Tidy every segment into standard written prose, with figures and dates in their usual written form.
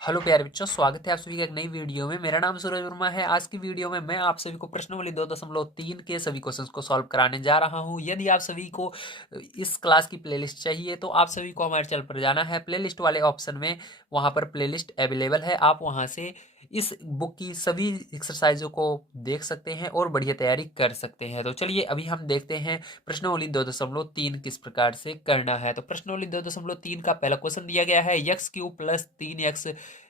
Hello प्यारे बच्चों, स्वागत है आप सभी का एक नई वीडियो में। मेरा नाम सूरज वर्मा है। आज की वीडियो में मैं आप सभी को प्रश्नावली 2.3 के सभी क्वेश्चंस को सॉल्व कराने जा रहा हूं। यदि आप सभी को इस क्लास की प्लेलिस्ट चाहिए तो आप सभी को हमारे चैनल पर जाना है। प्लेलिस्ट वाले ऑप्शन में वहां पर प्लेलिस्ट अवेलेबल है, आप वहां से इस बुक की सभी एक्सरसाइजों को देख सकते हैं और बढ़िया तैयारी कर सकते हैं। तो चलिए अभी हम देखते हैं प्रश्नावली 2.3 किस प्रकार से करना है। तो प्रश्नावली 2.3 का पहला क्वेश्चन दिया गया है, x cube plus 3x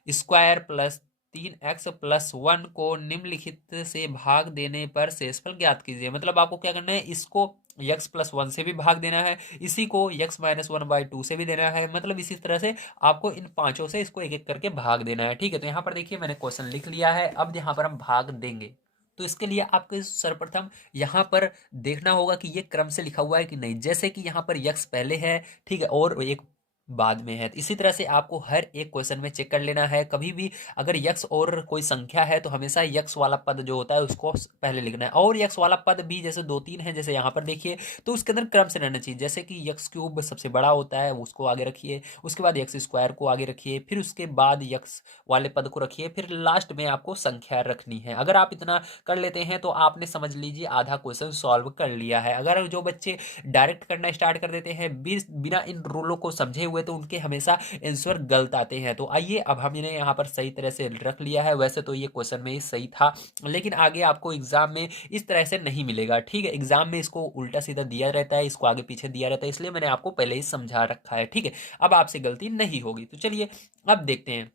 square plus 3x+1 को निम्नलिखित से भाग देने पर शेषफल ज्ञात कीजिए। मतलब आपको क्या करना है, इसको x+1 से भी भाग देना है, इसी को x-1/2 से भी देना है। मतलब इसी तरह से आपको इन पांचों से इसको एक एक करके भाग देना है। ठीक है, तो यहाँ पर देखिए मैंने क्वेश्चन लिख लिया है। अब यहाँ पर हम भाग देंगे तो इसके लिए आपको सर्वप्रथम यहाँ पर देखना होगा कि ये क्रम से लिखा हुआ है कि नहीं। जैसे कि यहाँ पर यक्स पहले है, ठीक है, और एक बाद में है। तो इसी तरह से आपको हर एक क्वेश्चन में चेक कर लेना है। कभी भी अगर यक्स और कोई संख्या है तो हमेशा यक्स वाला पद जो होता है उसको पहले लिखना है, और यक्स वाला पद भी जैसे 2 3 है जैसे यहाँ पर देखिए, तो उसके अंदर क्रम से रहना चाहिए। जैसे कि यक्स क्यूब सबसे बड़ा होता है उसको आगे रखिए, उसके बाद यक्स स्क्वायर को आगे रखिए, फिर उसके बाद यक्स वाले पद को रखिए, फिर लास्ट में आपको संख्या रखनी है। अगर आप इतना कर लेते हैं तो आपने समझ लीजिए आधा क्वेश्चन सॉल्व कर लिया है। अगर जो बच्चे डायरेक्ट करना स्टार्ट कर देते हैं बिना इन रूलों को समझे हुए तो उनके हमेशा आंसर गलत आते हैं। तो आइए अब हमने यहाँ पर सही तरह से रख लिया है। वैसे तो ये क्वेश्चन में ही सही था, लेकिन आगे आपको एग्जाम में इस तरह से नहीं मिलेगा। ठीक है, एग्जाम में इसको उल्टा सीधा दिया रहता है, इसको आगे पीछे दिया रहता है, इसलिए मैंने आपको पहले ही समझा रखा है। ठीक है, अब आपसे गलती नहीं होगी। तो चलिए अब देखते हैं।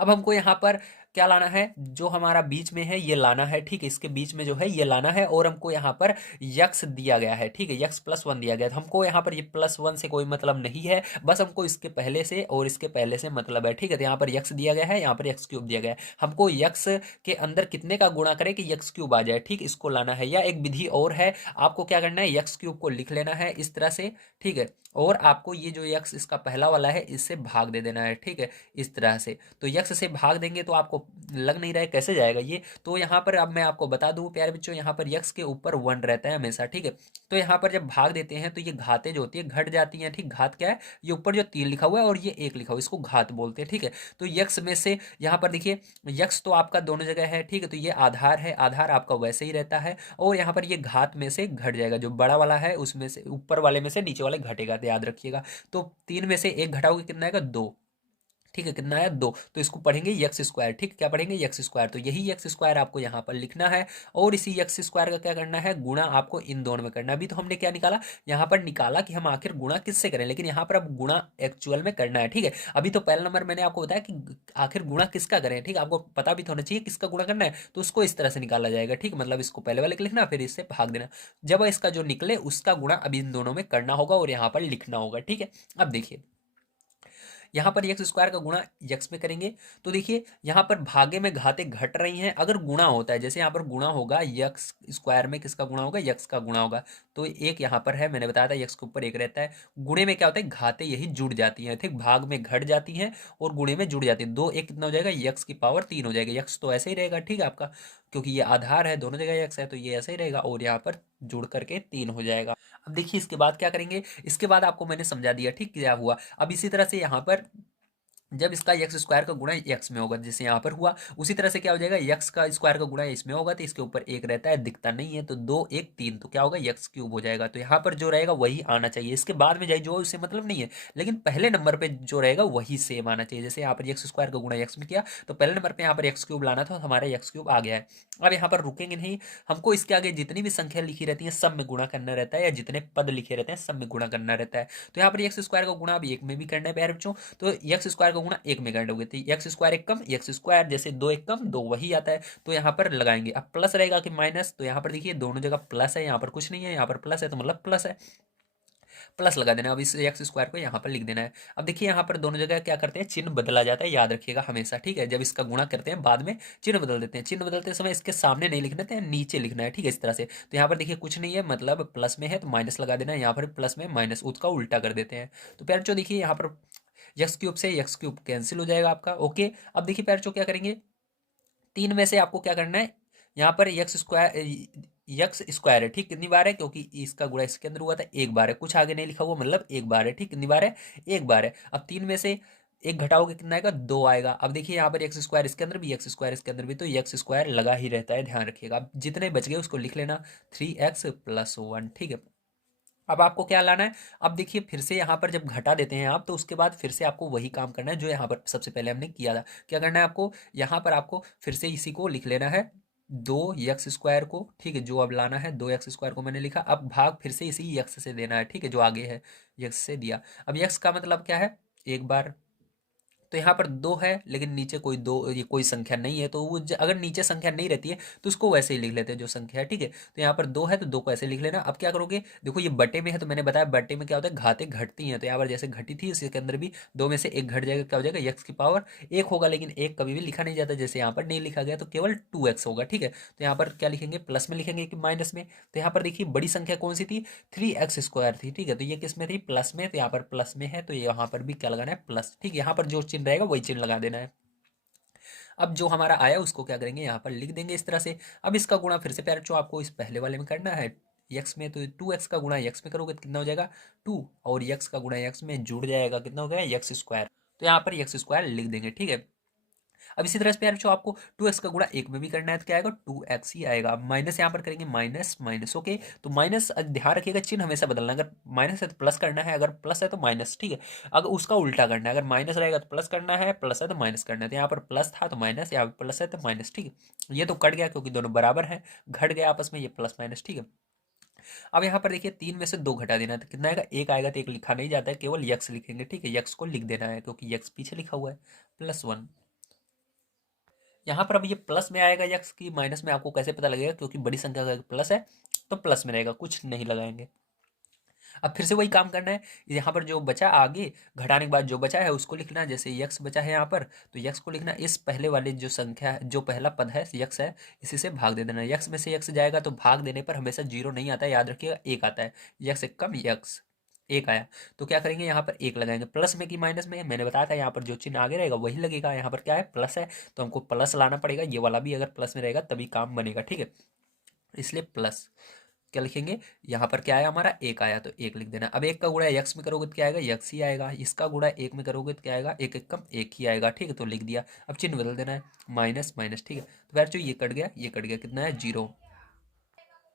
अब हमको यहाँ पर क्या लाना है, जो हमारा बीच में है ये लाना है। ठीक है, इसके बीच में जो है ये लाना है, और हमको यहाँ पर यक्स दिया गया है। ठीक है, x+1 दिया गया है, तो हमको यहाँ पर ये +1 से कोई मतलब नहीं है, बस हमको इसके पहले से और इसके पहले से मतलब है। ठीक है, तो यहाँ पर यक्स दिया गया है, यहाँ पर x क्यूब दिया गया है। हमको यक्स के अंदर कितने का गुणा करें कि यक्स क्यूब आ जाए, ठीक, इसको लाना है। या एक विधि और है, आपको क्या करना है, यक्स क्यूब को लिख लेना है इस तरह से। ठीक है, और आपको ये जो यक्स इसका पहला वाला है इससे भाग दे देना है। ठीक है, इस तरह से। तो यक्स से भाग देंगे तो आपको लग नहीं रहा है कैसे जाएगा ये, तो यहाँ पर अब मैं आपको बता दूं प्यारे बच्चों, यहाँ पर यक्स के ऊपर 1 रहता है हमेशा। ठीक है, तो यहाँ पर जब भाग देते हैं तो ये घातें जो होती है घट जाती हैं। ठीक, घात क्या है, ये ऊपर जो 3 लिखा हुआ है और ये 1 लिखा हुआ है इसको घात बोलते हैं। ठीक है, तो यक्स में से यहाँ पर देखिए यक्स तो आपका दोनों जगह है। ठीक है, तो ये आधार है, आधार आपका वैसे ही रहता है, और यहाँ पर ये घात में से घट जाएगा, जो बड़ा वाला है उसमें से ऊपर वाले में से नीचे वाले घटेगा, तो याद रखिएगा। तो 3 में से 1 घटाओगे कितना आएगा, 2। ठीक है, कितना आया, 2। तो इसको पढ़ेंगे यक्स स्क्वायर। ठीक, क्या पढ़ेंगे, यक्स स्क्वायर। तो यही यक्स स्क्वायर आपको यहाँ पर लिखना है, और इसी यक्स स्क्वायर का क्या करना है, गुणा आपको इन दोनों में करना है। अभी तो हमने क्या निकाला, यहाँ पर निकाला कि हम आखिर गुणा किससे करें, लेकिन यहाँ पर अब गुणा एक्चुअल में करना है। ठीक है, अभी तो पहला नंबर मैंने आपको बताया कि आखिर गुणा किसका करें। ठीक, आपको पता भी तो होना चाहिए किसका गुणा करना है, तो उसको इस तरह से निकाला जाएगा। ठीक, मतलब इसको पहले वाले को लिखना फिर इससे भाग देना, जब इसका जो निकले उसका गुणा अभी इन दोनों में करना होगा और यहाँ पर लिखना होगा। ठीक है, अब देखिए यहाँ पर एक्स स्क्वायर का गुणा यक्स में करेंगे, तो देखिए यहाँ पर भागे में घाते घट रही हैं। अगर गुणा होता है, जैसे यहाँ पर गुणा होगा यक्स स्क्वायर में किसका गुणा होगा, यक्स का गुणा होगा, तो एक यहाँ पर है, मैंने बताया था यक्स के ऊपर 1 रहता है। गुणे में क्या होता है, घाते यही जुड़ जाती हैं। ठीक, भाग में घट जाती हैं और गुणे में जुड़ जाती है। 2 1 कितना हो जाएगा, यक्स की पावर 3 हो जाएगा। यक्स तो ऐसे ही रहेगा, ठीक है आपका, क्योंकि ये आधार है, दोनों जगह यक्स है, तो ये ऐसे ही रहेगा, और यहाँ पर जुड़ करके 3 हो जाएगा। अब देखिए इसके बाद क्या करेंगे, इसके बाद आपको मैंने समझा दिया। ठीक, क्या हुआ, अब इसी तरह से यहाँ पर जब इसका एक्स स्क्वायर का गुणा एक्स में होगा जैसे यहाँ पर हुआ, उसी तरह से क्या हो जाएगा, एक्स का स्क्वायर का गुणा इसमें होगा, तो इसके ऊपर 1 रहता है, दिखता नहीं है, तो 2 1 3, तो क्या होगा, एक्स क्यूब हो जाएगा। तो यहाँ पर जो रहेगा वही आना चाहिए, इसके बाद में जाए जो उससे मतलब नहीं है, लेकिन पहले नंबर पे जो रहेगा वही सेम आना चाहिए। जैसे यहाँ पर एक्स स्क्वायर का गुणा एक्स में किया, तो पहले नंबर पर यहाँ पर एक्स क्यूब लाना था, हमारा एक्स क्यूब आ गया है। अब यहाँ पर रुकेंगे नहीं, हमको इसके आगे जितनी भी संख्या लिखी रहती है सब में गुणा करना रहता है, या जितने पद लिखे रहते हैं सब में गुणा करना रहता है। तो यहाँ पर एक्स स्क्वायर का गुणा अब 1 में भी करना है प्यारे बच्चों, तो एक्स स्क्वायर का गुणा 1 में कर दोगे तो एक्स स्क्वायर 1 कम एक्स स्क्वायर, जैसे 2 1 कम 2 वही आता है। तो यहाँ पर लगाएंगे, अब प्लस रहेगा कि माइनस, तो यहाँ पर देखिए दोनों जगह प्लस है, यहाँ पर कुछ नहीं है, यहाँ पर प्लस है तो मतलब प्लस है, प्लस लगा देना। अब इस एक्स स्क्वायर को यहाँ पर लिख देना है। अब देखिए यहाँ पर दोनों जगह क्या करते हैं, चिन्ह बदला जाता है, याद रखिएगा हमेशा। ठीक है, जब इसका गुणा करते हैं बाद में चिन्ह बदल देते हैं, चिन्ह बदलते समय इसके सामने नहीं लिखना है, नीचे लिखना है। ठीक है, इस तरह से। तो यहाँ पर देखिए कुछ नहीं है, मतलब प्लस में है तो माइनस लगा देना है, यहाँ पर प्लस में माइनस, उसका उल्टा कर देते हैं। तो प्यार जो देखिए यहाँ पर यक्स क्यूब से यक्स क्यूब कैंसिल हो जाएगा आपका। ओके, अब देखिए प्यार क्या करेंगे, 3 में से आपको क्या करना है, यहाँ पर यक्स स्क्वायर है। ठीक, कितनी बार है, क्योंकि इसका गुणा इसके अंदर हुआ था 1 बार है, कुछ आगे नहीं लिखा हुआ, मतलब 1 बार है। ठीक, कितनी बार है, 1 बार है। अब 3 में से एक घटाओगे कितना आएगा, 2 आएगा। अब देखिए यहाँ पर एक्स स्क्वायर इसके अंदर भी, एक्स स्क्वायर इसके अंदर भी, तो एक्स स्क्वायर लगा ही रहता है, ध्यान रखिएगा। अब जितने बच गए उसको लिख लेना, 3x+1, ठीक है। अब आपको क्या लाना है, अब देखिए फिर से यहाँ पर जब घटा देते हैं आप, तो उसके बाद फिर से आपको वही काम करना है जो यहाँ पर सबसे पहले हमने किया था। क्या करना है आपको, यहाँ पर आपको फिर से इसी को लिख लेना है, 2x² को, ठीक है, जो अब लाना है 2x² को मैंने लिखा। अब भाग फिर से इसी x से देना है, ठीक है, जो आगे है x से दिया। अब x का मतलब क्या है, एक बार, तो यहाँ पर 2 है लेकिन नीचे कोई दो, ये कोई संख्या नहीं है, तो वो अगर नीचे संख्या नहीं रहती है तो उसको वैसे ही लिख लेते हैं जो संख्या है, ठीक है। तो यहाँ पर 2 है तो 2 को ऐसे लिख लेना। अब क्या करोगे, देखो ये बटे में है, तो मैंने बताया बटे में क्या होता है, घातें घटती हैं, तो यहाँ पर जैसे घटी थी इसके अंदर भी 2 में से 1 घट जाएगा, क्या हो जाएगा, x की पावर 1 होगा। लेकिन 1 कभी भी लिखा नहीं जाता, जैसे यहाँ पर नहीं लिखा गया, तो केवल 2x होगा, ठीक है। तो यहाँ पर क्या लिखेंगे, प्लस में लिखेंगे कि माइनस में। तो यहाँ पर देखिए बड़ी संख्या कौन सी थी, 3x² थी, ठीक है। तो ये किस में थी, प्लस में, तो यहाँ पर प्लस में है, तो यहाँ पर भी क्या लगाना है, प्लस, ठीक है। यहाँ पर जो चिन्ह रहेगा वही चिन्ह लगा देना है। अब जो हमारा आया उसको क्या करेंगे, यहाँ पर लिख देंगे इस तरह से। अब इसका गुणा फिर से प्यारे बच्चों आपको इस पहले वाले में करना है, x में, तो 2x का गुणा x में करोगे तो कितना हो जाएगा, 2, और x का गुणा x में जुड़ जाएगा, कितना हो गया, x²। तो यहाँ पर x² लिख देंगे, ठीक है। अब इसी तरह से प्यारे बच्चों आपको 2x का गुणा 1 में भी करना है, तो क्या आएगा, 2x ही आएगा। माइनस यहाँ पर करेंगे, माइनस माइनस, ओके। तो माइनस, ध्यान रखिएगा चिन्ह हमेशा बदलना, अगर माइनस है तो प्लस करना है, अगर प्लस है तो माइनस, ठीक है। अगर उसका उल्टा करना है, अगर माइनस रहेगा तो प्लस करना है, प्लस है तो माइनस करना है। तो यहाँ पर प्लस था तो माइनस, यहाँ पर प्लस है तो माइनस, ठीक है। ये तो कट गया क्योंकि दोनों बराबर है, घट गया आपस में, ये प्लस माइनस, ठीक है। अब यहाँ पर देखिए 3 में से 2 घटा देना है, तो कितना आएगा, 1 आएगा। तो 1 लिखा नहीं जाता है, केवल यक्स लिखेंगे, ठीक है, यक्स को लिख देना है क्योंकि यक्स पीछे लिखा हुआ है, +1। यहाँ पर अब ये प्लस में आएगा यक्स की, माइनस में आपको कैसे पता लगेगा, क्योंकि बड़ी संख्या का प्लस है तो प्लस में रहेगा, कुछ नहीं लगाएंगे। अब फिर से वही काम करना है, यहाँ पर जो बचा आगे घटाने के बाद जो बचा है उसको लिखना है। जैसे यक्स बचा है यहाँ पर, तो यक्स को लिखना इस पहले वाले जो संख्या है, जो पहला पद है यक्स है, इसी से भाग दे देना। यक्स में से यक्स जाएगा तो भाग देने पर हमेशा 0 नहीं आता है, याद रखिएगा 1 आता है। यक्स एक कम यक्स, 1 आया। तो क्या करेंगे, यहाँ पर 1 लगाएंगे। प्लस में कि माइनस में, मैंने बताया था यहाँ पर जो चिन्ह आगे रहेगा वही लगेगा। यहाँ पर क्या है, प्लस है, तो हमको प्लस लाना पड़ेगा। ये वाला भी अगर प्लस में रहेगा तभी काम बनेगा, ठीक है, इसलिए प्लस। क्या लिखेंगे, यहाँ पर क्या आया हमारा, 1 आया, तो 1 लिख देना। अब 1 का गुणा यक्स में करोगे तो क्या आएगा, यक्स ही आएगा। इसका गुणा 1 में करोगे तो क्या आएगा, 1 1 कम 1 ही आएगा, ठीक है। तो लिख दिया। अब चिन्ह बदल देना है, माइनस माइनस, ठीक है। तो यार जो ये कट गया, ये कट गया, कितना है, 0।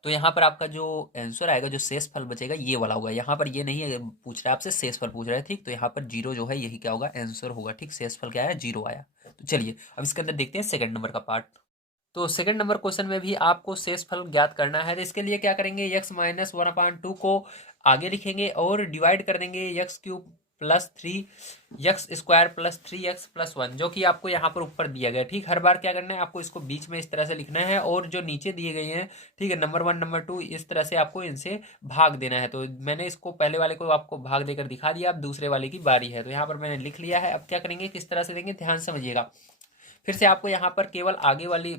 तो यहाँ पर आपका जो आंसर आएगा, जो शेष फल बचेगा ये वाला होगा। यहाँ पर ये नहीं है, पूछ रहा है आपसे, शेष फल पूछ रहा है, ठीक। तो यहाँ पर 0 जो है यही क्या होगा, आंसर होगा, ठीक। शेष फल क्या है, 0 आया। तो चलिए अब इसके अंदर देखते हैं सेकंड नंबर का पार्ट। तो सेकंड नंबर क्वेश्चन में भी आपको शेषफल ज्ञात करना है। तो इसके लिए क्या करेंगे, x-1/2 को आगे लिखेंगे और डिवाइड कर देंगे x³ +3 x² +3x+1, जो कि आपको यहाँ पर ऊपर दिया गया, ठीक। हर बार क्या करना है, आपको इसको बीच में इस तरह से लिखना है और जो नीचे दिए गए हैं, ठीक है, नंबर 1 नंबर 2, इस तरह से आपको इनसे भाग देना है। तो मैंने इसको पहले वाले को आपको भाग देकर दिखा दिया, अब दूसरे वाले की बारी है। तो यहाँ पर मैंने लिख लिया है। अब क्या करेंगे, किस तरह से देंगे, ध्यान समझिएगा। फिर से आपको यहाँ पर केवल आगे वाली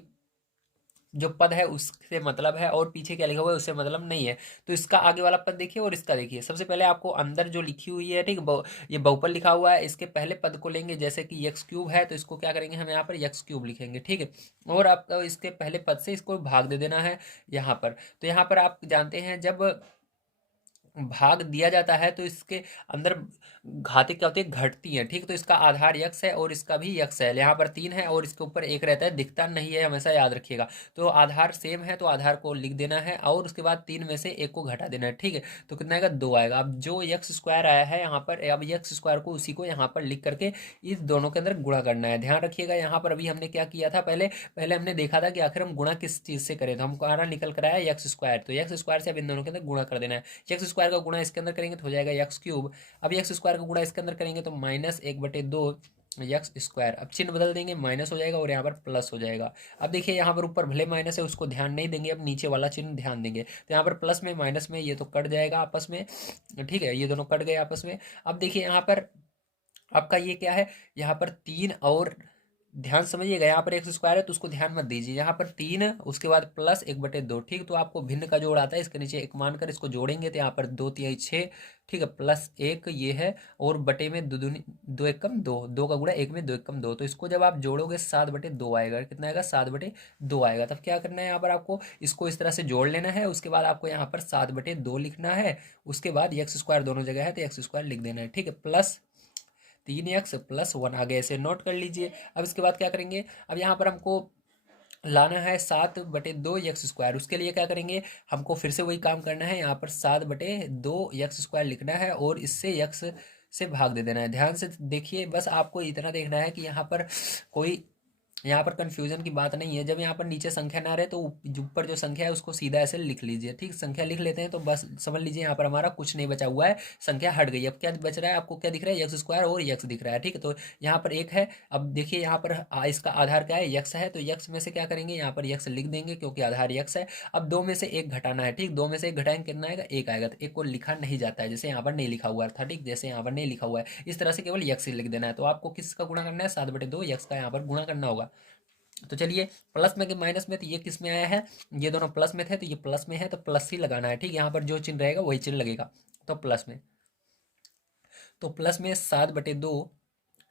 जो पद है उससे मतलब है और पीछे क्या लिखा हुआ है उससे मतलब नहीं है। तो इसका आगे वाला पद देखिए और इसका देखिए। सबसे पहले आपको अंदर जो लिखी हुई है, ठीक, ये बहुपद लिखा हुआ है, इसके पहले पद को लेंगे। जैसे कि x³ है तो इसको क्या करेंगे, हम यहाँ पर x³ लिखेंगे, ठीक है। और आपको इसके पहले पद से इसको भाग दे देना है यहाँ पर। तो यहाँ पर आप जानते हैं जब भाग दिया जाता है तो इसके अंदर घातें क्या होती है, घटती हैं, ठीक। तो इसका आधार यक्स है और इसका भी यक्स है। यहाँ पर 3 है और इसके ऊपर 1 रहता है, दिखता नहीं है, हमेशा याद रखिएगा। तो आधार सेम है तो आधार को लिख देना है और उसके बाद 3 में से 1 को घटा देना है, ठीक है। तो कितना आएगा, 2 आएगा। अब जो x² आया है यहाँ पर, अब x² को उसी को यहाँ पर लिख करके इस दोनों के अंदर गुणा करना है। ध्यान रखिएगा यहाँ पर अभी हमने क्या किया था, पहले पहले हमने देखा था कि आखिर हम गुणा किस चीज़ से करें, तो हमारा निकल कर आया x²। तो x² से अब इन दोनों के अंदर गुणा कर देना है। x² का गुणा इसके अंदर करेंगे तो हो जाएगा x³। अब x² का गुणा इसके अंदर करेंगे तो -1/2 x²। अब चिन्ह बदल देंगे, माइनस हो जाएगा और यहाँ पर प्लस हो जाएगा। अब देखिए यहाँ पर ऊपर भले माइनस है उसको ध्यान नहीं देंगे, अब नीचे वाला चिन्ह ध्यान देंगे। तो यहाँ पर प्लस में माइनस में ये तो कट जाएगा आपस में, ठीक है, ये दोनों कट गए आपस में। अब देखिए यहाँ पर आपका ये क्या है, यहाँ पर 3 और ध्यान समझिएगा, यहाँ पर x² है तो उसको ध्यान मत दीजिए। यहाँ पर 3 उसके बाद +1/2, ठीक। तो आपको भिन्न का जोड़ आता है, इसके नीचे 1 मानकर इसको जोड़ेंगे तो यहाँ पर 2 3 6, ठीक है, +1 ये है और बटे में 2 2 1 कम 2, 2 का गुणा 1 में 2 1 कम 2। तो इसको जब आप जोड़ोगे 7/2 आएगा। कितना आएगा, 7/2 आएगा। तब क्या करना है, यहाँ पर आपको इसको इस तरह से जोड़ लेना है। उसके बाद आपको यहाँ पर 7/2 लिखना है। उसके बाद x² दोनों जगह है तो x² लिख देना है, ठीक है। प्लस 3x+1 आ गया, इसे नोट कर लीजिए। अब इसके बाद क्या करेंगे, अब यहाँ पर हमको लाना है 7/2 x²। उसके लिए क्या करेंगे, हमको फिर से वही काम करना है, यहाँ पर 7/2 x² लिखना है और इससे x से भाग दे देना है। ध्यान से देखिए, बस आपको इतना देखना है कि यहाँ पर कोई यहाँ पर कंफ्यूजन की बात नहीं है। जब यहाँ पर नीचे संख्या ना रहे तो ऊपर जो संख्या है उसको सीधा ऐसे लिख लीजिए। ठीक, संख्या लिख लेते हैं तो बस समझ लीजिए यहाँ पर हमारा कुछ नहीं बचा हुआ है, संख्या हट गई। अब क्या बच रहा है, आपको क्या दिख रहा है, x² और x दिख रहा है। ठीक है, तो यहाँ पर एक है। अब देखिए यहाँ पर इसका आधार क्या है, x है, तो x में से क्या करेंगे, यहाँ पर x लिख देंगे क्योंकि आधार x है। अब 2 में से 1 घटाना है। ठीक, 2 में से 1 घटाएंगे कितना आएगा, 1 आएगा। तो 1 को लिखा नहीं जाता है, जैसे यहाँ पर नहीं लिखा हुआ था। ठीक, जैसे यहाँ पर नहीं लिखा हुआ है इस तरह से केवल x लिख देना है। तो आपको किसका गुणा करना है, 7/2 x का यहाँ पर गुणा करना होगा। तो चलिए, प्लस में कि माइनस में, तो ये किस में आया है, ये दोनों प्लस में थे तो ये प्लस में है, तो प्लस ही लगाना है। ठीक, यहाँ पर जो चिन्ह रहेगा वही चिन्ह लगेगा, तो प्लस में। तो प्लस में 7/2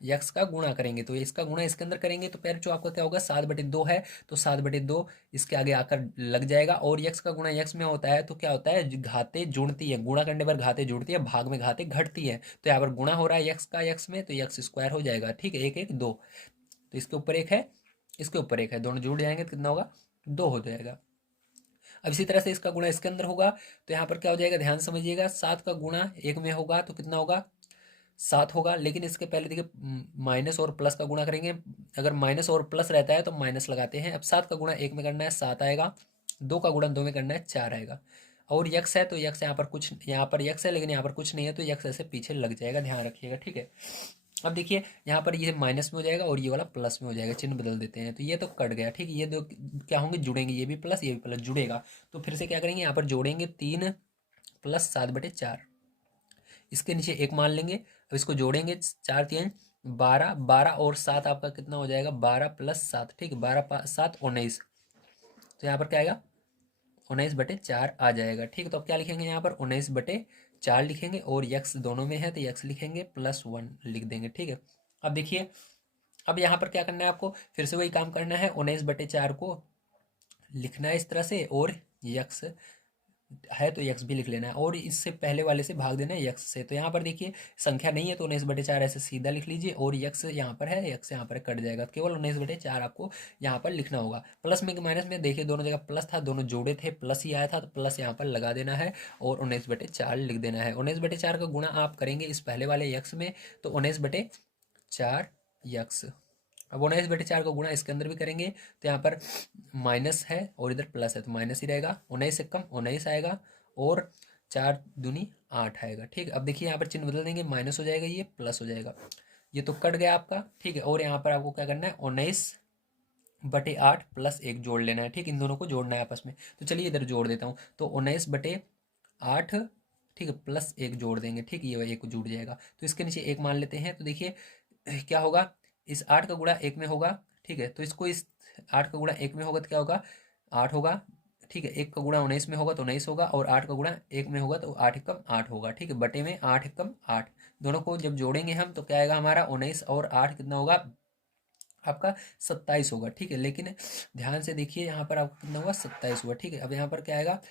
यक्स का गुणा करेंगे, तो इसका गुणा इसके अंदर करेंगे तो पैर जो आपका क्या होगा, 7/2 है तो 7/2 इसके आगे आकर लग जाएगा। और यक्स का गुणा यक्स में होता है तो क्या होता है, घाते जुड़ती है, गुणा करने पर घाते जुड़ती है, भाग में घाते घटती है। तो यहाँ पर गुणा हो रहा है यक्स का यक्स में, तो x² हो जाएगा। ठीक है, 1 1 2, तो इसके ऊपर 1 है, इसके ऊपर 1 है, दोनों जुड़ जाएंगे तो कितना होगा, 2 हो जाएगा। अब इसी तरह से इसका गुणा इसके अंदर होगा तो यहाँ पर क्या हो जाएगा, ध्यान समझिएगा, 7 का गुणा 1 में होगा तो कितना होगा, 7 होगा। लेकिन इसके पहले देखिए माइनस और प्लस का गुणा करेंगे, अगर माइनस और प्लस रहता है तो माइनस लगाते हैं। अब 7 का गुणा 1 में करना है 7 आएगा, 2 का गुणा 2 में करना है 4 आएगा। और यक्स है तो यक्स यहाँ पर कुछ, यहाँ पर यक्स है लेकिन यहाँ पर कुछ नहीं है तो यक्स ऐसे पीछे लग जाएगा, ध्यान रखिएगा। ठीक है, अब देखिए यहाँ पर ये माइनस में हो जाएगा और ये वाला प्लस में हो जाएगा, चिन्ह बदल देते हैं तो ये तो कट गया। ठीक है, ये दो क्या होंगे, जुड़ेंगे, ये भी प्लस ये भी प्लस जुड़ेगा। तो फिर से क्या करेंगे, यहाँ पर जोड़ेंगे 3 + 7/4, इसके नीचे 1 मान लेंगे। अब इसको जोड़ेंगे, 4 3 12, 12 और 7 आपका कितना हो जाएगा, 12 + 7। ठीक है, 12 7 19, तो यहाँ पर क्या आएगा, 19/4 आ जाएगा। ठीक है, तो अब क्या लिखेंगे, यहाँ पर 19/4 लिखेंगे और यक्स दोनों में है तो यक्स लिखेंगे, +1 लिख देंगे। ठीक है, अब देखिए, अब यहाँ पर क्या करना है आपको, फिर से वही काम करना है, 19/4 को लिखना है इस तरह से, और यक्स है तो यक्स भी लिख लेना है और इससे पहले वाले से भाग देना है यक्स से। तो यहाँ पर देखिए संख्या नहीं है तो 19/4 ऐसे सीधा लिख लीजिए और यक्स यहाँ पर है, यक्स यहाँ पर कट जाएगा, केवल 19/4 आपको यहाँ पर लिखना होगा। प्लस में कि माइनस में, देखिए दोनों जगह प्लस था, दोनों जोड़े थे, प्लस ही आया था तो प्लस यहाँ पर लगा देना है और 19/4 लिख देना है। 19/4 का गुणा आप करेंगे इस पहले वाले यक्स में, तो 19/4 यक्स। अब 19/4 का गुणा इसके अंदर भी करेंगे तो यहाँ पर माइनस है और इधर प्लस है तो माइनस ही रहेगा, 19 से कम 19 आएगा और 4 दूनी 8 आएगा। ठीक है, अब देखिए यहाँ पर चिन्ह बदल देंगे, माइनस हो जाएगा, ये प्लस हो जाएगा, ये तो कट गया आपका। ठीक है, और यहाँ पर आपको क्या करना है, 19/8 + 1 जोड़ लेना है। ठीक, इन दोनों को जोड़ना है आपस में। तो चलिए इधर जोड़ देता हूँ, तो 19/8, ठीक है, +1 जोड़ देंगे। ठीक, ये 1 जुड़ जाएगा तो इसके नीचे 1 मान लेते हैं। तो देखिए क्या होगा, इस 8 का गुणा 1 में होगा। ठीक है, तो इसको इस 8 का गुणा 1 में होगा तो क्या होगा, 8 होगा। ठीक है, 1 का गुणा 19 में होगा तो 19 होगा और 8 का गुणा 1 में होगा तो 8 एकम 8 होगा। ठीक है, बटे में 8 एकम 8, दोनों को जब जोड़ेंगे हम तो क्या आएगा हमारा, 19 और 8 कितना होगा आपका, 27 होगा। ठीक है, लेकिन ध्यान से देखिए यहाँ पर आपका कितना हुआ, 27 हुआ। ठीक है, अब यहाँ पर क्या आएगा,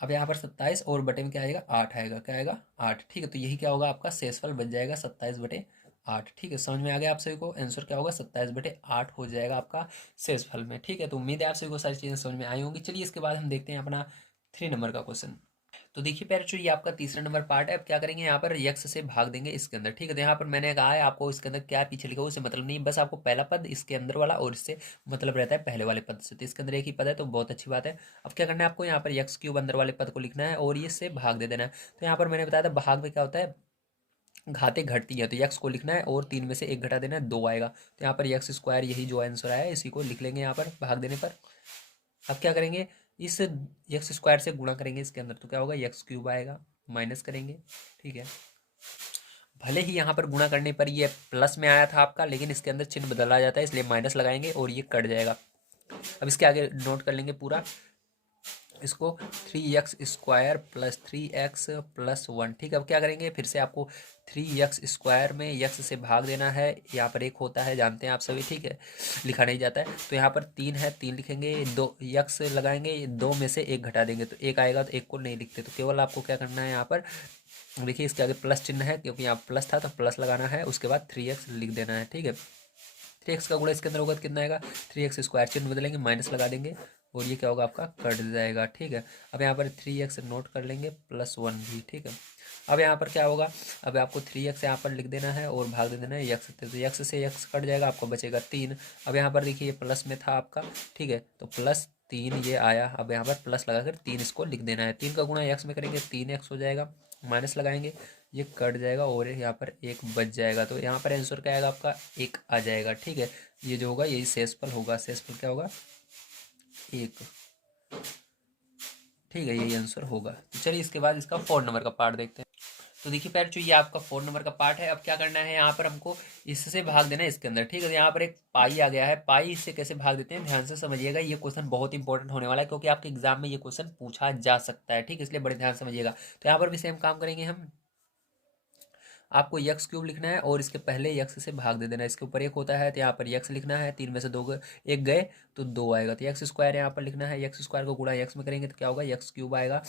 अब यहाँ पर 27 और बटे में क्या आएगा, 8 आएगा, क्या आएगा 8। ठीक है, तो यही क्या होगा, आपका शेषफल बच जाएगा 27/8। ठीक है, समझ में आ गया आप सभी को, आंसर क्या होगा, 27/8 हो जाएगा आपका शेषफल में। ठीक है, तो उम्मीद है आप सभी को सारी चीज़ें समझ में आई होंगी। चलिए इसके बाद हम देखते हैं अपना 3 नंबर का क्वेश्चन। तो देखिए पैरचू, ये आपका तीसरा नंबर पार्ट है। अब क्या करेंगे, यहाँ पर यक्स से भाग देंगे इसके अंदर। ठीक है, तो यहाँ पर मैंने कहा है आपको इसके अंदर क्या पीछे लिखा हो उससे मतलब नहीं, बस आपको पहला पद इसके अंदर वाला और इससे मतलब रहता है पहले वाले पद से। तो इसके अंदर एक ही पद है तो बहुत अच्छी बात है। अब क्या करना है आपको, यहाँ पर x³ अंदर वाले पद को लिखना है और ये से भाग दे देना है। तो यहाँ पर मैंने बताया था भाग में क्या होता है, घाते घटती है, तो यक्स को लिखना है और 3 में से 1 घटा देना है, 2 आएगा। तो यहाँ पर x², यही जो आंसर आया है इसी को लिख लेंगे यहाँ पर भाग देने पर। अब क्या करेंगे, इस x² से गुणा करेंगे इसके अंदर तो क्या होगा, x³ आएगा, माइनस करेंगे। ठीक है, भले ही यहाँ पर गुणा करने पर ये प्लस में आया था आपका, लेकिन इसके अंदर चिन्ह बदला जाता है इसलिए माइनस लगाएंगे और ये कट जाएगा। अब इसके आगे नोट कर लेंगे पूरा इसको, 3x² + 3x + 1। ठीक है, अब क्या करेंगे, फिर से आपको 3x² में x से भाग देना है, यहाँ पर 1 होता है जानते हैं आप सभी। ठीक है, लिखा नहीं जाता है तो यहाँ पर 3 है, 3 लिखेंगे, 2 x लगाएंगे, 2 में से 1 घटा देंगे तो 1 आएगा, तो 1 को नहीं लिखते तो केवल आपको क्या करना है यहाँ पर देखिए इसके आगे प्लस चिन्ह है, क्योंकि यहाँ प्लस था तो प्लस लगाना है, उसके बाद 3x लिख देना है। ठीक है, 3x का गुणा इसके अंदर होगा तो कितना आएगा, 3x स्क्वायर, चिन्ह बदलेंगे, माइनस लगा देंगे और ये क्या होगा आपका कट जाएगा। ठीक है, अब यहाँ पर 3x नोट कर लेंगे, +1 भी। ठीक है, अब यहाँ पर क्या होगा, अब आपको 3x यहाँ पर लिख देना है और भाग दे देना है x से, तो x से x कट जाएगा, आपको बचेगा 3। अब यहाँ पर देखिए ये प्लस में था आपका, ठीक है, तो +3 ये आया। अब यहाँ पर प्लस लगाकर 3 इसको लिख देना है, 3 का गुणा x में करेंगे 3x हो जाएगा, माइनस लगाएंगे, ये कट जाएगा और यहाँ पर 1 बच जाएगा। तो यहाँ पर आंसर क्या आएगा आपका 1 आ जाएगा। ठीक है, ये जो होगा यही शेषफल होगा, शेषफल क्या होगा 1। ठीक है, यही आंसर होगा। तो चलिए इसके बाद इसका 4 नंबर का पार्ट देखते हैं। तो देखिए पैर, जो ये आपका 4 नंबर का पार्ट है, अब क्या करना है, यहाँ पर हमको इससे भाग देना है इसके अंदर। ठीक है, तो यहाँ पर एक पाई आ गया है, पाई इससे कैसे भाग देते हैं ध्यान से समझिएगा, ये क्वेश्चन बहुत इंपॉर्टेंट होने वाला है, क्योंकि आपके एग्जाम में ये क्वेश्चन पूछा जा सकता है। ठीक है, इसलिए बड़े ध्यान से समझिएगा। तो यहाँ पर भी सेम काम करेंगे हम, आपको यक्स क्यूब लिखना है और इसके पहले यक्स से भाग दे देना है। इसके ऊपर 1 होता है तो यहाँ पर यक्स लिखना है, 3 में से 2 1 गए तो 2 आएगा, तो यक्स स्क्वायर यहाँ पर लिखना है, यक्स स्क्वायर को गुणा यक्स में करेंगे तो क्या होगा यक्स क्यूब आएगा।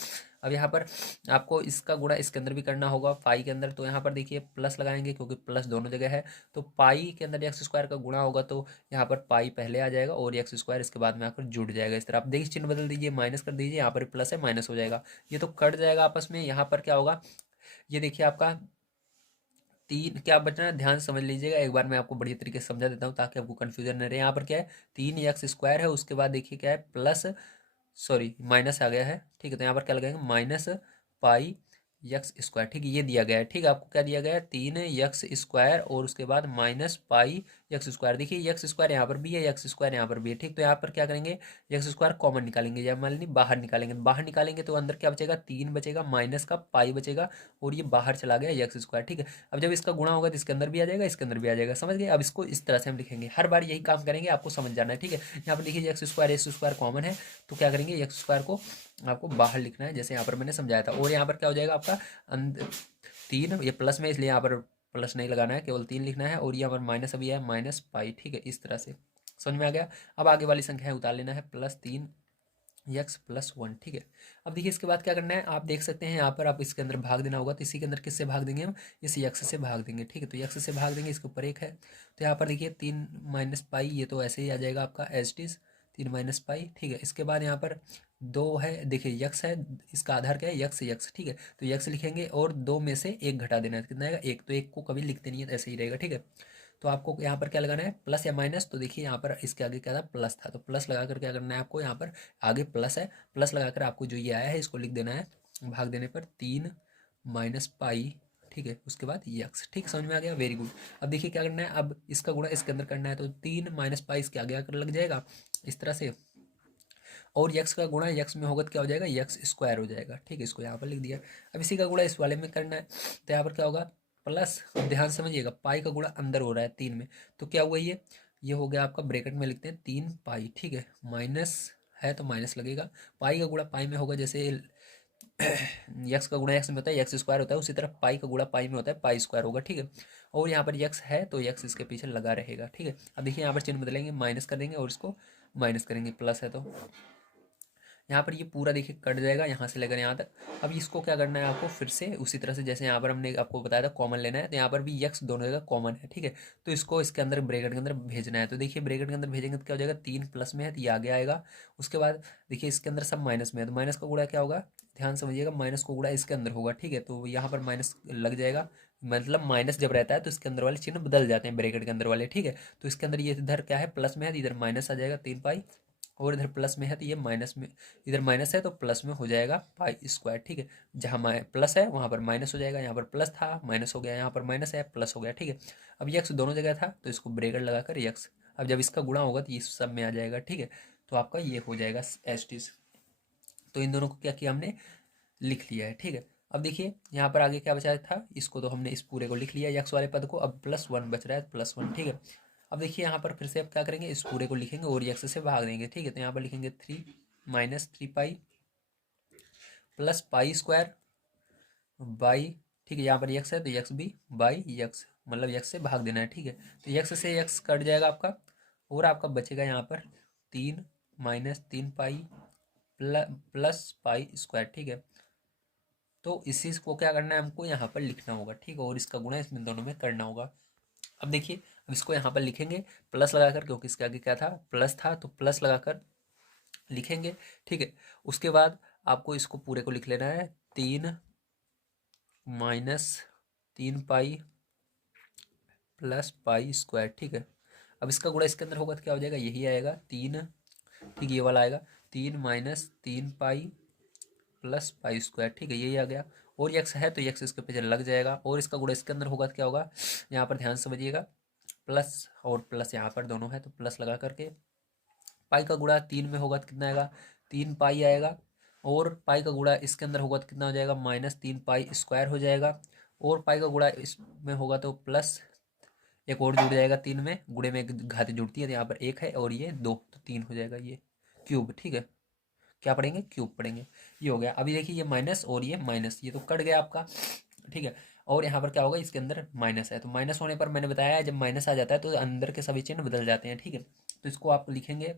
अब यहाँ पर आपको इसका गुणा इसके अंदर भी करना होगा, पाई के अंदर, तो यहाँ पर देखिए प्लस लगाएंगे क्योंकि प्लस दोनों जगह है, तो पाई के अंदर यक्स स्क्वायर का गुणा होगा तो यहाँ पर पाई पहले आ जाएगा और यक्स स्क्वायर इसके बाद में आकर जुड़ जाएगा। इस तरह आप देखिए चिन्ह बदल दीजिए, माइनस कर दीजिए, यहाँ पर प्लस है माइनस हो जाएगा, ये तो कट जाएगा आपस में। यहाँ पर क्या होगा, ये देखिए आपका 3 क्या बचना है, ध्यान से समझ लीजिएगा, एक बार मैं आपको बढ़िया तरीके से समझा देता हूँ ताकि आपको कंफ्यूजन न रहे। यहाँ पर क्या है 3x स्क्वायर है, उसके बाद देखिए क्या है प्लस, सॉरी माइनस आ गया है। ठीक है, तो यहाँ पर क्या लगाएंगे -पाई यक्स स्क्वायर। ठीक है, ये दिया गया है। ठीक है, आपको क्या दिया गया है 3x स्क्वायर और उसके बाद -पाई यक्स स्क्वायर। देखिए यक्स स्क्वायर यहाँ पर भी है, यक्स स्क्वायर यहाँ पर भी है। ठीक, तो यहाँ पर क्या करेंगे यक्स स्क्वायर कॉमन निकालेंगे, या मान ली बाहर निकालेंगे, बाहर निकालेंगे तो अंदर क्या बचेगा 3 बचेगा, माइनस का पाई बचेगा और ये बाहर चला गया यक्स स्क्वायर। ठीक है, अब जब इसका गुणा होगा तो इसके अंदर भी आ जाएगा, इसके अंदर भी आ जाएगा, समझ गए। अब इसको इस तरह से हम लिखेंगे, हर बार यही काम करेंगे, आपको समझ जाना है। ठीक है, यहाँ पर देखिए एक्स स्क्वायर कॉमन है, तो क्या करेंगे एक्स स्क्वायर को आपको बाहर लिखना है, जैसे यहाँ पर मैंने समझाया था। और यहाँ पर क्या हो जाएगा आपका 3, ये प्लस में इसलिए यहाँ पर प्लस नहीं लगाना है, केवल 3 लिखना है, और यहाँ पर माइनस अभी है -पाई। ठीक है, इस तरह से समझ में आ गया। अब आगे वाली संख्या उतार लेना है, +3x+1। ठीक है, अब देखिए इसके बाद क्या करना है, आप देख सकते हैं यहाँ पर आप इसके अंदर भाग देना होगा, तो इसी के अंदर किससे भाग देंगे हम, इस यक्स से भाग देंगे। ठीक है, तो यक्स से भाग देंगे, इसके ऊपर 1 है, तो यहाँ पर देखिए 3 -पाई, ये तो ऐसे ही आ जाएगा आपका एज इट इज 3 -पाई। ठीक है, इसके बाद यहाँ पर 2 है, देखिए यक्स है, इसका आधार क्या है यक्स यक्स। ठीक है, तो यक्स लिखेंगे और 2 में से 1 घटा देना है, कितना आएगा 1, तो 1 को कभी लिखते नहीं है, तो ऐसे ही रहेगा। ठीक है, तो आपको यहाँ पर क्या लगाना है प्लस या माइनस, तो देखिए यहाँ पर इसके आगे क्या था प्लस था, तो प्लस लगाकर क्या करना है आपको, यहाँ पर आगे प्लस है, प्लस लगाकर आपको जो ये आया है इसको लिख देना है, भाग देने पर 3 -पाई। ठीक है, उसके बाद यक्स। ठीक, समझ में आ गया, वेरी गुड। अब देखिए क्या करना है, अब इसका गुणा इसके अंदर करना है, तो 3 -पाई इसके आगे आकर लग जाएगा इस तरह से, और यक्स का गुणा यक्स में होगा तो क्या हो जाएगा यक्स स्क्वायर हो जाएगा। ठीक है, इसको यहाँ पर लिख दिया। अब इसी का गुणा इस वाले में करना है, तो यहाँ पर क्या होगा प्लस, ध्यान समझिएगा पाई का गुणा अंदर हो रहा है 3 में, तो क्या हुआ ये हो गया आपका, ब्रैकेट में लिखते हैं 3 पाई। ठीक है, माइनस है तो माइनस लगेगा, पाई का गुणा पाई में होगा, जैसे यक्स का गुणा यक्स में होता है यक्स स्क्वायर होता है, उसी तरह पाई का गुणा पाई में होता है पाई स्क्वायर होगा। ठीक है, और यहाँ पर यक्स है तो यक्स इसके पीछे लगा रहेगा। ठीक है, अब देखिए यहाँ पर चिन्ह बदलेंगे, माइनस कर देंगे और इसको माइनस करेंगे, प्लस है तो यहाँ पर ये पूरा देखिए कट जाएगा यहाँ से लेकर यहाँ तक। अब इसको क्या करना है आपको फिर से उसी तरह से, जैसे यहाँ पर हमने आपको बताया था कॉमन लेना है, तो यहाँ पर भी यक्स दोनों जगह कॉमन है। ठीक है, तो इसको इसके अंदर ब्रैकेट के अंदर भेजना है, तो देखिए ब्रैकेट के अंदर भेजेंगे तो क्या हो जाएगा 3 प्लस में है तो ये आगे आएगा। उसके बाद देखिए इसके अंदर सब माइनस में है, तो माइनस का गुणा क्या होगा, ध्यान समझिएगा, माइनस को गुणा इसके अंदर होगा। ठीक है, तो यहाँ पर माइनस लग जाएगा, मतलब माइनस जब रहता है तो इसके अंदर वाले चिन्ह बदल जाते हैं ब्रैकेट के अंदर वाले। ठीक है, तो इसके अंदर ये इधर क्या है प्लस में है, इधर माइनस आ जाएगा 3 पाई, और इधर प्लस में है तो ये माइनस में, इधर माइनस है तो प्लस में हो जाएगा पाई स्क्वायर। ठीक है, जहाँ प्लस है वहाँ पर माइनस हो जाएगा, यहाँ पर प्लस था माइनस हो गया, यहाँ पर माइनस है प्लस हो गया। ठीक है, अब यक्स दोनों जगह था तो इसको ब्रैकेट लगाकर यक्स, अब जब इसका गुणा होगा तो ये सब में आ जाएगा। ठीक है, तो आपका ये हो जाएगा एस टी। तो इन दोनों को क्या किया हमने लिख लिया है। ठीक है, अब देखिए यहाँ पर आगे क्या बचा था, इसको तो हमने इस पूरे को लिख लिया यक्स वाले पद को, अब +1 बच रहा है +1। ठीक है, अब देखिए यहाँ पर फिर से अब क्या करेंगे, इस पूरे को लिखेंगे और यक्स से भाग देंगे। ठीक है, तो यहाँ पर लिखेंगे 3 -3 pi plus pi square by. ठीक है, यहाँ पर यक्स है तो यक्स भी बाई यक्स, मतलब यक्स से भाग देना है। ठीक है, तो यक्स से यक्स कट जाएगा आपका, और आपका बचेगा यहाँ पर 3 -3 पाई प्लस पाई स्क्वायर। ठीक है, तो इसी को क्या करना है, हमको यहाँ पर लिखना होगा, ठीक है, और इसका गुणा इसमें दोनों में करना होगा। अब देखिए, अब इसको यहाँ पर लिखेंगे प्लस लगाकर, क्योंकि इसके आगे क्या था, प्लस था, तो प्लस लगाकर लिखेंगे, ठीक है। उसके बाद आपको इसको पूरे को लिख लेना है, 3 minus 3 pi plus pi square, ठीक है। अब इसका गुणा इसके अंदर होगा तो क्या हो जाएगा, यही आएगा 3, ठीक, ये वाला आएगा 3 minus 3 pi plus pi square, ठीक है, यही आ गया। और यक्स है तो यक्स इसके पीछे लग जाएगा, और इसका गुणा इसके अंदर होगा तो क्या होगा, यहाँ पर ध्यान से समझिएगा, प्लस और प्लस यहाँ पर दोनों है तो प्लस लगा करके, पाई का गुणा 3 में होगा तो कितना आएगा, 3 पाई आएगा, और पाई का गुणा इसके अंदर होगा तो कितना हो जाएगा, माइनस 3 पाई स्क्वायर हो जाएगा, और पाई का गुणा इसमें होगा तो प्लस एक और जुड़ जाएगा, 3 में गुणे में एक घाती जुड़ती है तो यहाँ पर 1 है और ये 2, तो 3 हो जाएगा ये क्यूब, ठीक है। क्या पढ़ेंगे, क्यूब पढ़ेंगे। ये हो गया। अभी देखिए ये माइनस और ये माइनस, ये तो कट गया आपका, ठीक है। और यहाँ पर क्या होगा, इसके अंदर माइनस है, तो माइनस होने पर मैंने बताया है जब माइनस आ जाता है तो अंदर के सभी चिन्ह बदल जाते हैं, ठीक है। तो इसको आप लिखेंगे,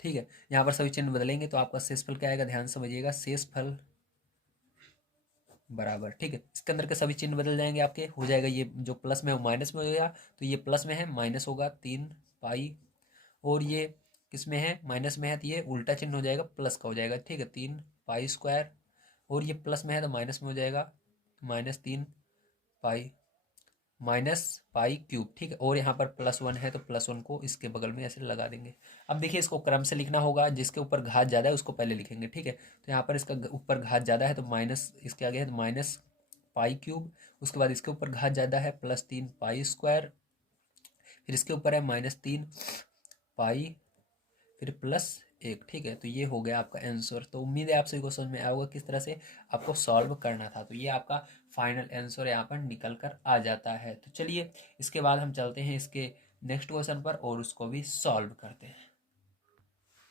ठीक है, यहाँ पर सभी चिन्ह बदलेंगे तो आपका शेषफल क्या आएगा, ध्यान समझिएगा, शेषफल बराबर, ठीक है, इसके अंदर के सभी चिन्ह बदल जाएंगे आपके, हो जाएगा ये जो प्लस में है वो माइनस में हो गया, तो ये प्लस में है माइनस होगा 3 पाई, और ये किस में है, माइनस में है, तो ये उल्टा चिन्ह हो जाएगा, प्लस का हो जाएगा, ठीक है, 3 पाई स्क्वायर, और ये प्लस में है तो माइनस में हो जाएगा, -3 पाई माइनस पाई क्यूब, ठीक है, और यहाँ पर +1 है तो +1 को इसके बगल में ऐसे लगा देंगे। अब देखिए इसको क्रम से लिखना होगा, जिसके ऊपर घात ज़्यादा है उसको पहले लिखेंगे, ठीक है। तो यहाँ पर इसका ऊपर घात ज़्यादा है तो माइनस इसके आगे है तो -पाई क्यूब, उसके बाद इसके ऊपर घात ज़्यादा है +3 पाई स्क्वायर, फिर इसके ऊपर है -3 पाई, फिर +1, ठीक है। तो ये हो गया आपका आंसर। तो उम्मीद है आप सभी को समझ में आया होगा किस तरह से आपको सॉल्व करना था। तो ये आपका फाइनल आंसर यहाँ पर निकल कर आ जाता है। तो चलिए इसके बाद हम चलते हैं इसके नेक्स्ट क्वेश्चन पर और उसको भी सॉल्व करते हैं।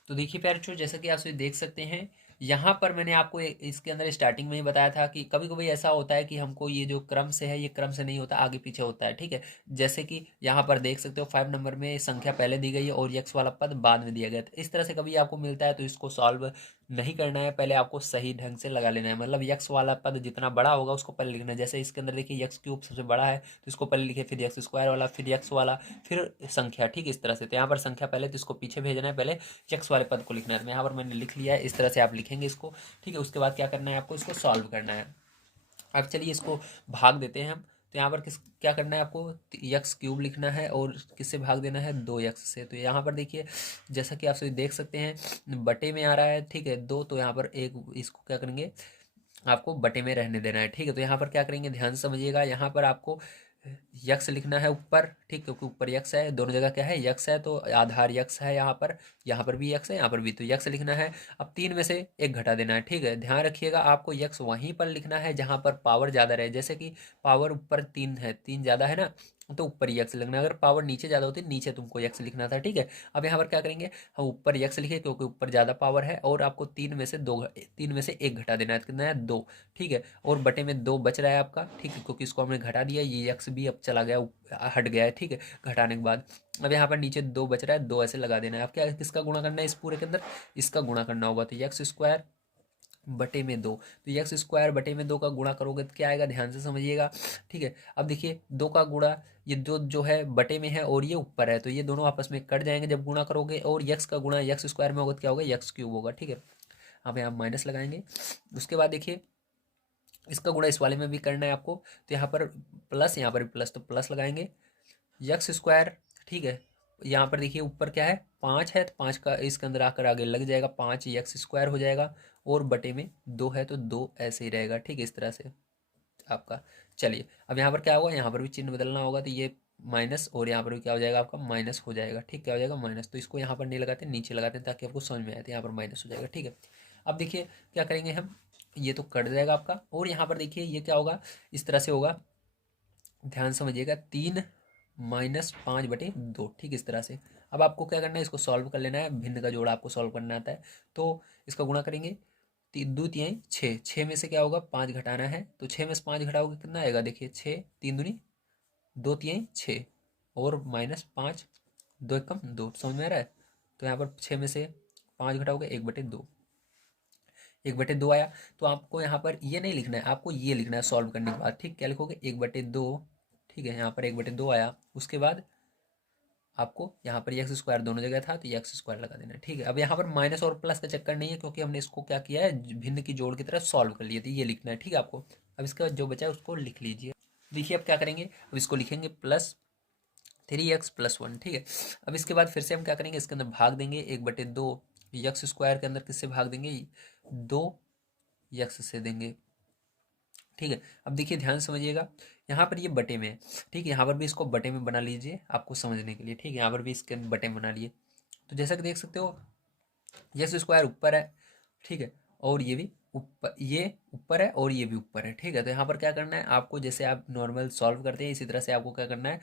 तो देखिए प्यारे बच्चों, जैसा कि आप सभी देख सकते हैं, यहाँ पर मैंने आपको इसके अंदर स्टार्टिंग में ही बताया था कि कभी कभी ऐसा होता है कि हमको ये जो क्रम से है ये क्रम से नहीं होता, आगे पीछे होता है, ठीक है। जैसे कि यहाँ पर देख सकते हो 5 नंबर में संख्या पहले दी गई है और यक्स वाला पद बाद में दिया गया है। इस तरह से कभी आपको मिलता है तो इसको सॉल्व नहीं करना है, पहले आपको सही ढंग से लगा लेना है, मतलब यक्स वाला पद जितना बड़ा होगा उसको पहले लिखना है। जैसे इसके अंदर देखिए यक्स क्यूब सबसे बड़ा है तो इसको पहले लिखे, फिर यक्स स्क्वायर वाला, फिर यक्स वाला, फिर संख्या, ठीक है, इस तरह से। तो यहाँ पर संख्या पहले तो इसको पीछे भेजना है, पहले यक्स वाले पद को लिखना है। तो यहाँ पर मैंने लिख लिया है, इस तरह से आप लिखेंगे इसको, ठीक है। उसके बाद क्या करना है, आपको इसको सॉल्व करना है। अब चलिए इसको भाग देते हैं हम। तो यहाँ पर क्या करना है, आपको यक्स क्यूब लिखना है और किससे भाग देना है, 2 यक्स से। तो यहाँ पर देखिए जैसा कि आप सभी देख सकते हैं बटे में आ रहा है, ठीक है, 2, तो यहाँ पर एक इसको क्या करेंगे, आपको बटे में रहने देना है, ठीक है। तो यहाँ पर क्या करेंगे, ध्यान से समझिएगा, यहाँ पर आपको यक्स लिखना है ऊपर, ठीक, क्योंकि ऊपर यक्स है, दोनों जगह क्या है, यक्स है, तो आधार यक्स है, यहाँ पर भी यक्स है, यहाँ पर भी, तो यक्स लिखना है। अब 3 में से 1 घटा देना है, ठीक है। ध्यान रखिएगा आपको यक्स वहीं पर लिखना है जहाँ पर पावर ज़्यादा रहे, जैसे कि पावर ऊपर 3 है, 3 ज़्यादा है ना, तो ऊपर यक्स लिखना है, अगर पावर नीचे ज़्यादा होती नीचे तुमको यक्स लिखना था, ठीक है। अब यहाँ पर क्या करेंगे, हम ऊपर यक्स लिखे क्योंकि ऊपर ज़्यादा पावर है, और आपको 3 में से 1 घटा देना है, कितना है, 2, ठीक है। और बटे में 2 बच रहा है आपका, ठीक है, क्योंकि इसको हमने घटा दिया, ये यक्स भी अब चला गया, हट गया है, ठीक है, घटाने के बाद। अब यहाँ पर नीचे 2 बच रहा है, 2 ऐसे लगा देना है। अब क्या किसका गुणा करना है, इस पूरे के अंदर इसका गुणा करना होगा, तो यक्स स्क्वायर बटे में 2, तो यक्स स्क्वायर बटे में 2 का गुणा करोगे तो क्या आएगा, ध्यान से समझिएगा, ठीक है। अब देखिए 2 का गुणा, ये 2 जो है बटे में है और ये ऊपर है, तो ये दोनों आपस में कट जाएंगे जब गुणा करोगे, और यक्स का गुणा यक्स स्क्वायर में होगा तो क्या होगा, यक्स क्यूब होगा, ठीक है। अब यहाँ माइनस लगाएंगे। उसके बाद देखिए इसका गुणा इस वाले में भी करना है आपको, तो यहाँ पर प्लस, यहाँ पर भी प्लस, तो प्लस लगाएंगे, यक्स स्क्वायर, ठीक है। यहाँ पर देखिए ऊपर क्या है, 5 है, तो 5 का इसके अंदर आकर आगे लग जाएगा, 5 यक्स स्क्वायर हो जाएगा, और बटे में 2 है तो 2 ऐसे ही रहेगा, ठीक है, इस तरह से आपका। चलिए अब यहाँ पर क्या होगा, यहाँ पर भी चिन्ह बदलना होगा, तो ये माइनस, और यहाँ पर भी क्या हो जाएगा आपका, माइनस हो जाएगा, ठीक, क्या हो जाएगा, माइनस। तो इसको यहाँ पर नहीं लगाते, नीचे लगाते हैं ताकि आपको समझ में आए, तो यहाँ पर माइनस हो जाएगा, ठीक है। अब देखिए क्या करेंगे हम, ये तो कट जाएगा आपका, और यहाँ पर देखिए ये क्या होगा, इस तरह से होगा, ध्यान समझिएगा, 3 - 5/2, ठीक, इस तरह से। अब आपको क्या करना है, इसको सॉल्व कर लेना है, भिन्न का जोड़ा आपको सॉल्व करना आता है, तो इसका गुणा करेंगे, 2 - 3 = 6, 6 में से क्या होगा, 5 घटाना है, तो 6 में से 5 घटाओगे कितना आएगा, देखिए 6, 3 × 2 = 6, और -5, 2 × 2, समझ में आ रहा है। तो यहाँ पर 6 में से 5 घटाओगे, 1/2, 1/2 आया, तो आपको यहाँ पर ये नहीं लिखना है, आपको ये लिखना है सॉल्व करने के बाद। ठीक, क्या लिखोगे 1/2। ठीक है, यहाँ पर 1/2 आया, उसके बाद आपको यहाँ पर एक्स स्क्वायर दोनों जगह था तो ये एक्स स्क्वायर लगा देना है। ठीक है, अब यहाँ पर माइनस और प्लस का चक्कर नहीं है, क्योंकि हमने इसको क्या किया है, भिन्न की जोड़ की तरह सॉल्व कर लिए थे, ये लिखना है। ठीक है आपको, अब इसके बाद जो बचा है उसको लिख लीजिए। देखिए अब क्या करेंगे, अब इसको लिखेंगे +3x+1। ठीक है, अब इसके बाद फिर से हम क्या करेंगे, इसके अंदर भाग देंगे 1/2, एक्स स्क्वायर के अंदर किससे भाग देंगे, 2x से देंगे। ठीक है, अब देखिए ध्यान समझिएगा, यहाँ पर ये बटे में है। ठीक है, यहाँ पर भी इसको बटे में बना लीजिए आपको समझने के लिए। ठीक है, यहाँ पर भी इसके बटे में बना लिए, तो जैसा कि देख सकते हो एक्स स्क्वायर ऊपर है। ठीक है, और ये भी ऊपर, ये ऊपर है और ये भी ऊपर है। ठीक है, तो यहाँ पर क्या करना है आपको, जैसे आप नॉर्मल सॉल्व करते हैं इसी तरह से आपको क्या करना है,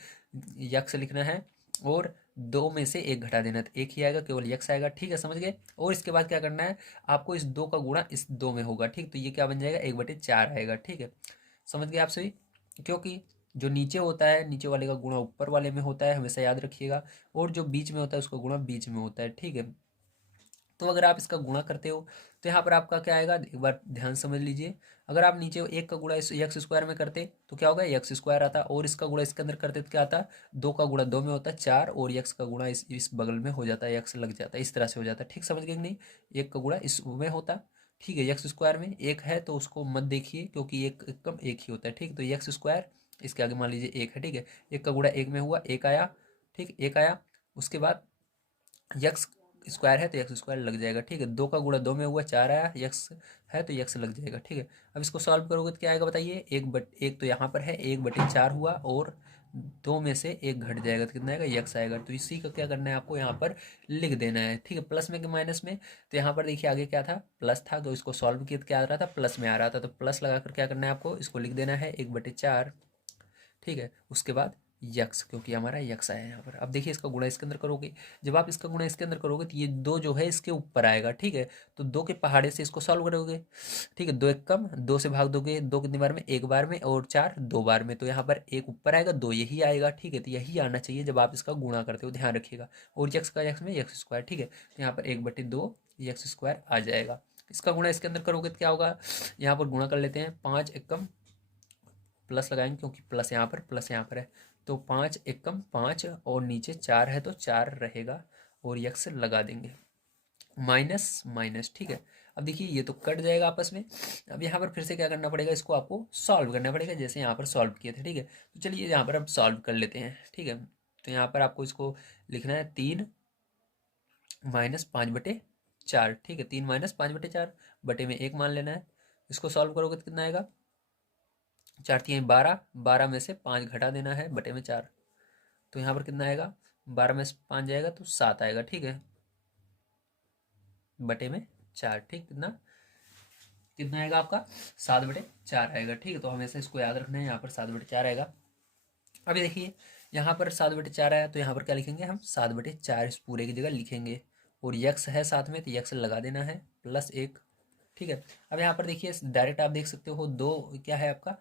यक्स लिखना है और 2 में से 1 घटा देना है, तो 1 ही आएगा, केवल यक्स आएगा। ठीक है, समझ गए। और इसके बाद क्या करना है आपको, इस 2 का गुणा इस 2 में होगा। ठीक, तो ये क्या बन जाएगा, 1/4 आएगा। ठीक है, समझ गए आप सभी, क्योंकि जो नीचे होता है, नीचे वाले का गुणा ऊपर वाले में होता है, हमेशा याद रखिएगा, और जो बीच में होता है उसका गुणा बीच में होता है। ठीक है, तो अगर आप इसका गुणा करते हो तो यहाँ पर आपका क्या आएगा, एक बार ध्यान समझ लीजिए। अगर आप नीचे 1 का गुणा इस एक्स स्क्वायर में करते तो क्या होगा, एक्स स्क्वायर आता, और इसका गुणा इसके अंदर करते तो क्या आता, 2 का गुणा 2 में होता है 4, और एक्स का गुणा इस बगल में हो जाता है, एक्स लग जाता है, इस तरह से हो जाता है। ठीक, समझ गए कि नहीं, 1 का गुणा इस में होता। ठीक है, एक्स स्क्वायर में 1 है तो उसको मत देखिए, क्योंकि एक कम 1 ही होता है। ठीक, तो एक्स स्क्वायर इसके आगे मान लीजिए 1 है। ठीक है, 1 का गुणा 1 में हुआ, 1 आया। ठीक, 1 आया, उसके बाद यक्स स्क्वायर है तो यक्स स्क्वायर लग जाएगा। ठीक है, 2 का गुणा 2 में हुआ, 4 आया, यक्स है तो यक्स लग जाएगा। ठीक है, अब इसको सॉल्व करोगे तो क्या आएगा बताइए, 1 तो यहाँ पर है, 1/4 हुआ, और 2 में से 1 घट जाएगा तो कितना आएगा, यक्स आएगा। तो इसी का क्या करना है आपको यहाँ पर लिख देना है। ठीक है, प्लस में कि माइनस में, तो यहाँ पर देखिए आगे क्या था, प्लस था, तो इसको सॉल्व किया तो क्या आ रहा था, प्लस में आ रहा था, तो प्लस लगाकर क्या करना है आपको, इसको लिख देना है 1/4। ठीक है, उसके बाद यक्स, क्योंकि हमारा यक्स आया है यहाँ पर। अब देखिए इसका गुणा इसके अंदर करोगे, जब आप इसका गुणा इसके अंदर करोगे तो ये 2 जो है इसके ऊपर आएगा। ठीक है, तो 2 के पहाड़े से इसको सॉल्व करोगे। ठीक है, 2 एक कम, 2 से भाग दोगे, 2 कितनी बार में, 1 बार में, और 4 2 बार में, तो यहाँ पर 1 ऊपर आएगा, 2 यही आएगा। ठीक है, तो यही आना चाहिए जब आप इसका गुणा करते हो, ध्यान रखिएगा। और यक्स का यक्स में यक्स स्क्वायर। ठीक है, तो यहाँ पर 1/2 यक्स स्क्वायर आ जाएगा। इसका गुणा इसके अंदर करोगे तो क्या होगा, यहाँ पर गुणा कर लेते हैं, 5 एकम, प्लस लगाएंगे क्योंकि प्लस यहाँ पर, प्लस यहाँ पर है, तो 5 एकम 5, और नीचे 4 है तो 4 रहेगा, और यक्स लगा देंगे, माइनस माइनस। ठीक है, अब देखिए ये तो कट जाएगा आपस में। अब यहाँ पर फिर से क्या करना पड़ेगा, इसको आपको सॉल्व करना पड़ेगा, जैसे यहाँ पर सॉल्व किए थे। ठीक है, तो चलिए यहाँ पर अब सॉल्व कर लेते हैं। ठीक है, तो यहाँ पर आपको इसको लिखना है 3 -5/4। ठीक है, 3 -5/4 बटे में 1 मान लेना है। इसको सॉल्व करोगे तो कितना आएगा, 4 3 12, 12 में से 5 घटा देना है, बटे में 4, तो यहाँ पर कितना आएगा, 12 में से 5 जाएगा तो 7 आएगा। ठीक है, बटे में 4। ठीक, कितना कितना आएगा आपका, 7/4 आएगा। ठीक है, तो हमेशा इसको याद रखना है, यहाँ पर 7/4 आएगा। अभी देखिए यहाँ पर 7/4 आया, तो यहाँ पर क्या लिखेंगे हम, 7/4 इस पूरे की जगह लिखेंगे, और यक्स है साथ में तो यक्स लगा देना है, +1। ठीक है, अब यहाँ पर देखिए डायरेक्ट आप देख सकते हो, 2 क्या है आपका,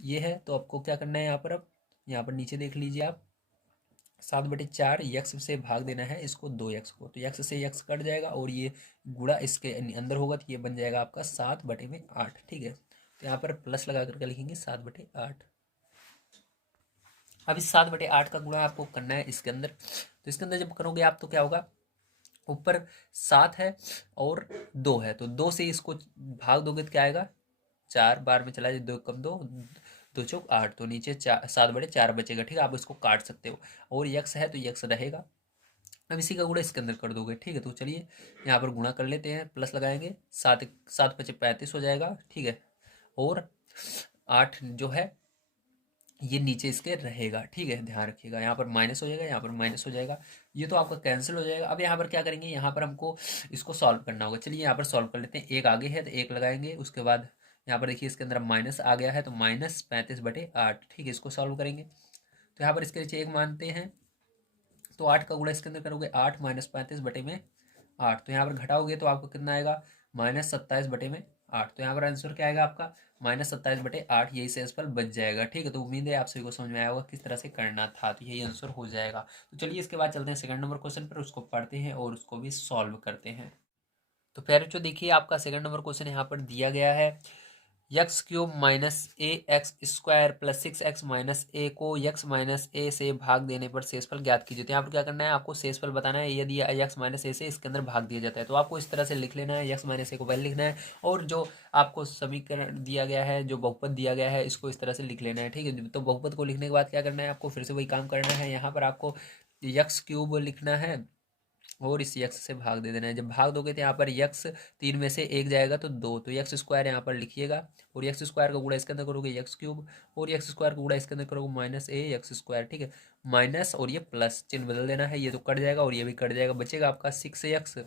ये है, तो आपको क्या करना है यहाँ पर, अब यहाँ पर नीचे देख लीजिए आप, 7/4 यक्स से भाग देना है इसको 2x को, तो यक्स से यक्स कट जाएगा, और ये गुणा इसके अंदर होगा, तो ये बन जाएगा आपका 7/8। ठीक है, तो यहाँ पर प्लस लगा करके लिखेंगे 7/8। अब इस 7/8 का गुणा आपको करना है इसके अंदर, तो इसके अंदर जब करोगे आप तो क्या होगा, ऊपर 7 है और 2 है, तो 2 से इसको भाग दोगे तो क्या आएगा, 4 बार में चला जाए, 2 कम 2, 2 चौक 8, तो नीचे 7/4 बचेगा। ठीक है, आप इसको काट सकते हो, और यक्स है तो यक्स रहेगा। अब इसी का गुणा इसके अंदर कर दोगे। ठीक है, तो चलिए यहाँ पर गुणा कर लेते हैं, प्लस लगाएंगे, 7 7 × 5 = 35 हो जाएगा। ठीक है, और 8 जो है ये नीचे इसके रहेगा। ठीक है, ध्यान रखिएगा, यहाँ पर माइनस हो जाएगा, यहाँ पर माइनस हो जाएगा, ये तो आपका कैंसिल हो जाएगा। अब यहाँ पर क्या करेंगे, यहाँ पर हमको इसको सॉल्व करना होगा। चलिए यहाँ पर सॉल्व कर लेते हैं, 1 आगे है तो 1 लगाएंगे, उसके बाद यहाँ पर देखिए इसके अंदर माइनस आ गया है, तो -35/8। ठीक है, इसको सॉल्व करेंगे, तो यहाँ पर इसके नीचे 1 मानते हैं, तो 8 का गुणा इसके अंदर करोगे, 8 -35/8, तो यहाँ पर घटाओगे तो आपको कितना आएगा, -27/8। तो यहाँ पर आंसर क्या आएगा आपका, -27/8, यही शेषफल बच जाएगा। ठीक है, तो उम्मीद है आप सभी को समझ में आया होगा किस तरह से करना था, तो यही आंसर हो जाएगा। तो चलिए इसके बाद चलते हैं सेकंड नंबर क्वेश्चन पर, उसको पढ़ते हैं और उसको भी सॉल्व करते हैं। तो फिर जो देखिए आपका सेकंड नंबर क्वेश्चन यहाँ पर दिया गया है, x cube minus a x square plus 6x minus a को यक्स माइनस ए से भाग देने पर शेषफल ज्ञात कीजिए। तो यहाँ पर क्या करना है, आपको शेषफल बताना है। यदि यक्स माइनस ए से इसके अंदर भाग दिया जाता है तो आपको इस तरह से लिख लेना है, यक्स माइनस ए को पहले लिखना है और जो आपको समीकरण दिया गया है, जो बहुपद दिया गया है, इसको इस तरह से लिख लेना है। ठीक है, तो बहुपद को लिखने के बाद क्या करना है, आपको फिर से वही काम करना है। यहाँ पर आपको यक्स क्यूब लिखना है और इस यक्स से भाग दे देना है। जब भाग दोगे तो यहाँ पर यक्स 3 में से 1 जाएगा तो 2, तो यक्स स्क्वायर यहाँ पर लिखिएगा और यक्स स्क्वायर का गुणा इसके अंदर करोगे यक्स क्यूब और यक्स स्क्वायर का गुणा इसके अंदर करोगे माइनस ए यक्स स्क्वायर। ठीक है, माइनस और ये प्लस चिन्ह बदल देना है, ये तो कट जाएगा और ये भी कट जाएगा, बचेगा आपका 6x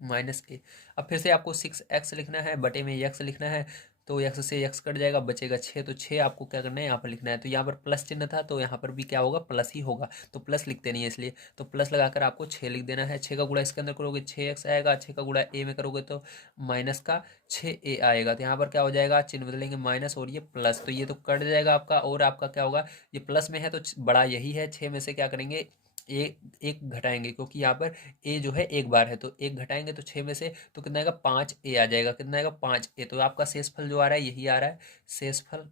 माइनस ए। अब फिर से आपको 6x लिखना है, बटे में यक्स लिखना है, तो यक्स से यक्स कट जाएगा, बचेगा 6, तो 6 आपको क्या करना है यहाँ पर लिखना है। तो यहाँ पर प्लस चिन्ह था तो यहाँ पर भी क्या होगा, प्लस ही होगा, तो प्लस लिखते नहीं है इसलिए, तो प्लस लगाकर आपको 6 लिख देना है। 6 का गुणा इसके अंदर करोगे 6x आएगा, 6 का गुणा ए में करोगे तो माइनस का 6a आएगा, तो यहाँ पर क्या हो जाएगा, चिन्ह बदलेंगे माइनस और ये प्लस, तो ये तो कट जाएगा आपका और आपका क्या होगा, ये प्लस में है तो बड़ा यही है, 6 में से क्या करेंगे एक घटाएंगे क्योंकि यहाँ पर ए जो है एक बार है, तो एक घटाएंगे तो 6 में से तो कितना आएगा 5a आ जाएगा, कितना आएगा 5a, तो आपका शेषफल जो आ रहा है यही आ रहा है, शेषफल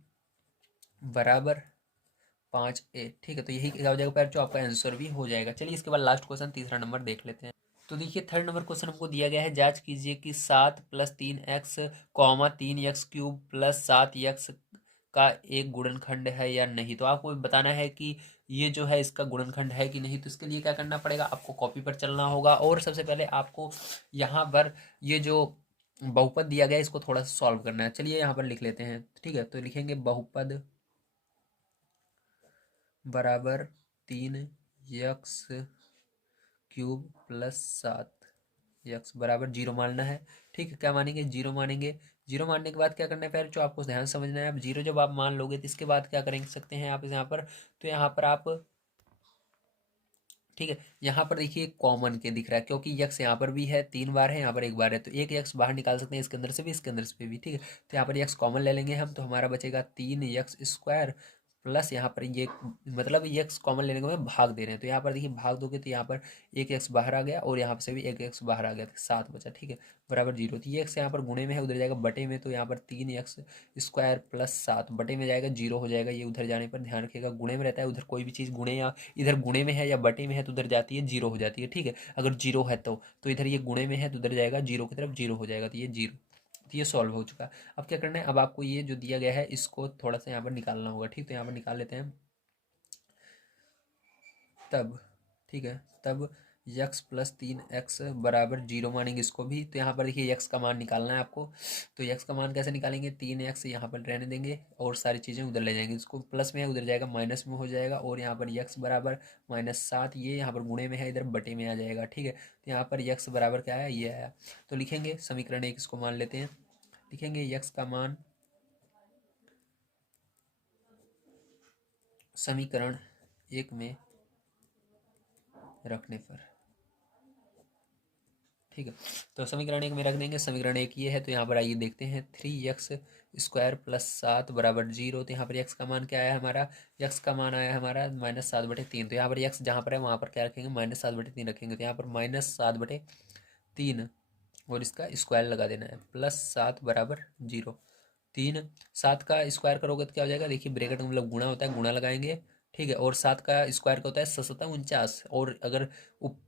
बराबर 5a। ठीक है, तो यही क्या हो जाएगा फिर जो आपका आंसर भी हो जाएगा। चलिए इसके बाद लास्ट क्वेश्चन तीसरा नंबर देख लेते हैं। तो देखिए थर्ड नंबर क्वेश्चन हमको दिया गया है, जांच कीजिए कि 7 plus 3x comma 3x cube plus 7x का एक गुणनखंड है या नहीं। तो आपको बताना है कि ये जो है इसका गुणनखंड है कि नहीं। तो इसके लिए क्या करना पड़ेगा, आपको कॉपी पर चलना होगा और सबसे पहले आपको यहाँ पर ये जो बहुपद दिया गया है इसको थोड़ा सा सॉल्व करना है। चलिए यहाँ पर लिख लेते हैं। ठीक है, तो लिखेंगे बहुपद बराबर 3x क्यूब प्लस 7x बराबर 0 मानना है। ठीक है, क्या मानेंगे, 0 मानेंगे। 0 मानने के बाद क्या करना है फिर जो आपको ध्यान समझना है, अब 0 जब आप मान लोगे तो इसके बाद क्या करेंगे सकते हैं आप यहाँ पर, तो यहाँ पर आप ठीक है, यहाँ पर देखिए कॉमन के दिख रहा है क्योंकि यक्स यहाँ पर भी है, 3 बार है, यहाँ पर 1 बार है, तो एक यक्स बाहर निकाल सकते हैं इसके अंदर से भी इसके अंदर से भी। ठीक है, तो यहाँ पर यक्स कॉमन ले लेंगे हम, तो हमारा बचेगा 3x स्क्वायर प्लस यहाँ पर ये मतलब यक्स कॉमन लेने को में भाग दे रहे हैं, तो यहाँ पर देखिए भाग दोगे तो यहाँ पर एक एक्स बाहर आ गया और यहाँ से भी एक एक्स बाहर आ गया, तो 7 बचा। ठीक है, बराबर 0, तो ये एक्स यहाँ पर गुणे में है, उधर जाएगा बटे में, तो यहाँ पर 3x स्क्वायर प्लस 7 बटे में जाएगा 0 हो जाएगा, ये उधर जाने पर ध्यान रखिएगा गुणे में रहता है, उधर कोई भी चीज़ गुणे या इधर गुणे में है या बटे में है तो उधर जाती है 0 हो जाती है। ठीक है, अगर 0 है तो इधर ये गुणे में है तो उधर जाएगा 0 की तरफ 0 हो जाएगा, तो ये 0, तो ये सॉल्व हो चुका। अब क्या करना है, अब आपको ये जो दिया गया है इसको थोड़ा सा यहाँ पर निकालना होगा। ठीक, तो यहाँ पर निकाल लेते हैं तब। ठीक है, तब यक्स प्लस 3x बराबर 0 मानेंगे इसको भी, तो यहाँ पर देखिए यक्स का मान निकालना है आपको, तो यक्स का मान कैसे निकालेंगे, 3x यहाँ पर रहने देंगे और सारी चीज़ें उधर ले जाएंगे, इसको प्लस में है उधर जाएगा माइनस में हो जाएगा और यहाँ पर यक्स बराबर -7, ये यहाँ पर गुणे में है इधर बटे में आ जाएगा। ठीक है, तो यहाँ पर यक्स बराबर क्या आया, ये आया, तो लिखेंगे समीकरण 1 इसको मान लेते हैं, लिखेंगे यक्स का मान समीकरण 1 में रखने पर। ठीक है, तो समीकरण 1 में रख देंगे, समीकरण 1 ये है, तो यहाँ पर आइए देखते हैं 3x स्क्वायर प्लस 7 बराबर 0, तो यहाँ पर x का मान क्या आया हमारा, x का मान आया हमारा -7/3, तो यहाँ पर x जहाँ पर है वहाँ पर क्या रखेंगे -7/3 रखेंगे, तो यहाँ पर -7/3 और इसका स्क्वायर लगा देना है, प्लस 7 बराबर 0। 7 का स्क्वायर करोगे तो क्या हो जाएगा, देखिए ब्रैकेट में मतलब गुणा होता है, गुणा लगाएंगे। ठीक है, और 7 का स्क्वायर का होता है 7×7 = 49, और अगर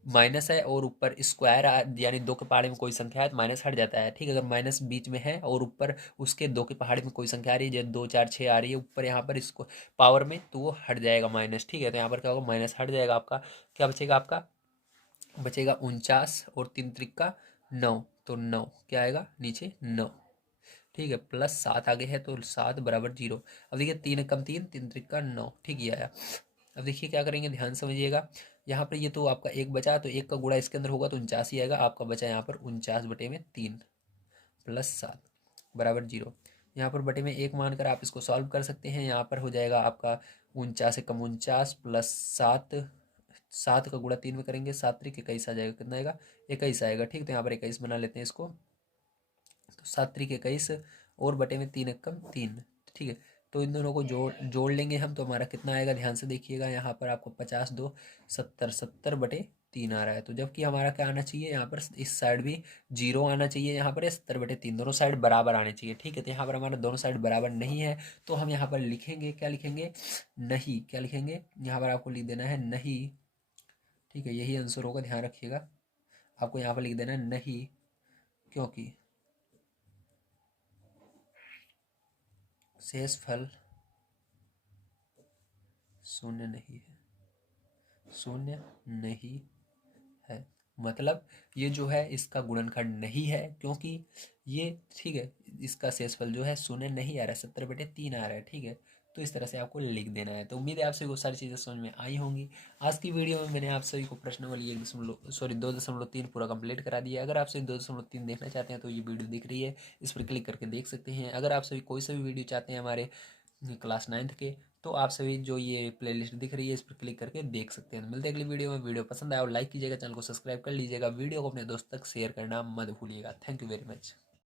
माइनस है और ऊपर स्क्वायर यानी 2 के पहाड़े में कोई संख्या है तो माइनस हट जाता है। ठीक है, अगर माइनस बीच में है और ऊपर उसके 2 के पहाड़े में कोई संख्या आ रही है, जैसे 2 4 6 आ रही है ऊपर यहाँ पर इसको पावर में, तो वो हट जाएगा माइनस। ठीक है, तो यहाँ पर क्या होगा, माइनस हट जाएगा, आपका क्या बचेगा, आपका बचेगा 49 और 3 त्रिक 9, तो 9 क्या आएगा नीचे 9। ठीक है, प्लस 7 आगे है तो 7 बराबर 0। अब देखिए 3 कम 3, 3 त्रिक 9। ठीक, ये आया। अब देखिए क्या करेंगे, ध्यान समझिएगा, यहाँ पर ये तो आपका 1 बचा, तो 1 का गुणा इसके अंदर होगा तो 49 ही आएगा, आपका बचा यहाँ पर 49/3 प्लस 7 बराबर 0। यहाँ पर बटे में 1 मानकर आप इसको सॉल्व कर सकते हैं, यहाँ पर हो जाएगा आपका 49 से कम 49 प्लस 7, 7 का गुणा 3 में करेंगे, 7 त्रिक 21 आ जाएगा, कितना आएगा 21 आएगा। ठीक, तो यहाँ पर 21 बना लेते हैं इसको, तो 7 त्रिक 21 और बटे में 3 एकम 3। ठीक है, तो इन दोनों को जोड़ लेंगे हम, तो हमारा कितना आएगा, ध्यान से देखिएगा, यहाँ पर आपको 50 2 70, 70/3 3 आ रहा है। तो जबकि हमारा क्या आना चाहिए, यहाँ पर इस साइड भी 0 आना चाहिए, यहाँ पर 70/3 दोनों साइड बराबर आने चाहिए। ठीक है, तो यहाँ पर हमारा दोनों साइड बराबर नहीं है, तो हम यहाँ पर लिखेंगे, क्या लिखेंगे, नहीं। क्या लिखेंगे, यहाँ पर आपको लिख देना है नहीं। ठीक है, यही आंसर होगा, ध्यान रखिएगा। आपको यहाँ पर लिख देना है नहीं, क्योंकि शेषफल शून्य नहीं है, शून्य नहीं है। मतलब ये जो है इसका गुणनखंड नहीं है, क्योंकि ये, ठीक है, इसका शेषफल जो है शून्य नहीं आ रहा है, 70/3 आ रहा है। ठीक है, तो इस तरह से आपको लिख देना है। तो उम्मीद है आप सभी को सारी चीज़ें समझ में आई होंगी। आज की वीडियो में मैंने आप सभी को प्रश्नावली 2.3 पूरा कंप्लीट करा दिया। अगर आप सभी 2.3 देखना चाहते हैं तो ये वीडियो दिख रही है, इस पर क्लिक करके देख सकते हैं। अगर आप सभी कोई सा भी वीडियो चाहते हैं हमारे क्लास 9th के, तो आप सभी जो ये प्लेलिस्ट दिख रही है इस पर क्लिक करके देख सकते हैं। मिलते हैं अगली वीडियो में। वीडियो पसंद आया और लाइक कीजिएगा, चैनल को सब्सक्राइब कर लीजिएगा, वीडियो को अपने दोस्त तक शेयर करना मत भूलिएगा। Thank you very much.